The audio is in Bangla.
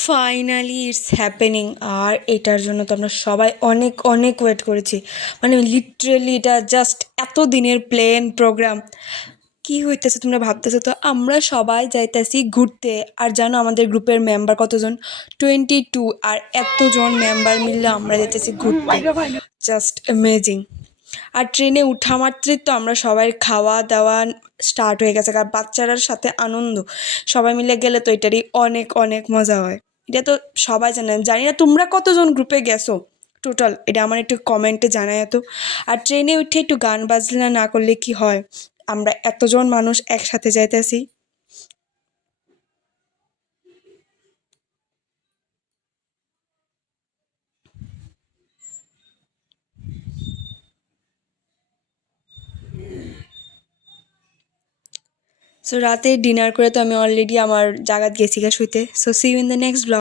Finally it's happening. আর এটার জন্য তো আমরা সবাই অনেক অনেক ওয়েট করেছি। মানে লিটারেলি এটা জাস্ট এত দিনের প্ল্যান প্রোগ্রাম। কি হইতেছে তোমরা ভাবতেছো তো, আমরা সবাই যাইতেছি ঘুরতে। আর জানো আমাদের গ্রুপের মেম্বার কতজন? 22। আর এতজন মেম্বার মিললে আমরা যাইতেছি ঘুরতে। Just amazing. আর ট্রেনে উঠা মাত্রই তো আমরা সবাই খাওয়া দাওয়া স্টার্ট হয়ে গেছে, কারণ বাচ্চারার সাথে আনন্দ। সবাই মিলে গেলে তো এটারই অনেক অনেক মজা হয়। এটা তো সবাই জানেন। জানি না তোমরা কতজন গ্রুপে গেছো টোটাল, এটা আমার একটু কমেন্টে জানায় তো। আর ট্রেনে উঠে একটু গান বাজনা না করলে কি হয়? আমরা এতজন মানুষ একসাথে যাইতেছি। সো রাতে ডিনার করে তো আমি অলরেডি আমার জায়গায় গেছি গা শুইতে। So see you in the next blog.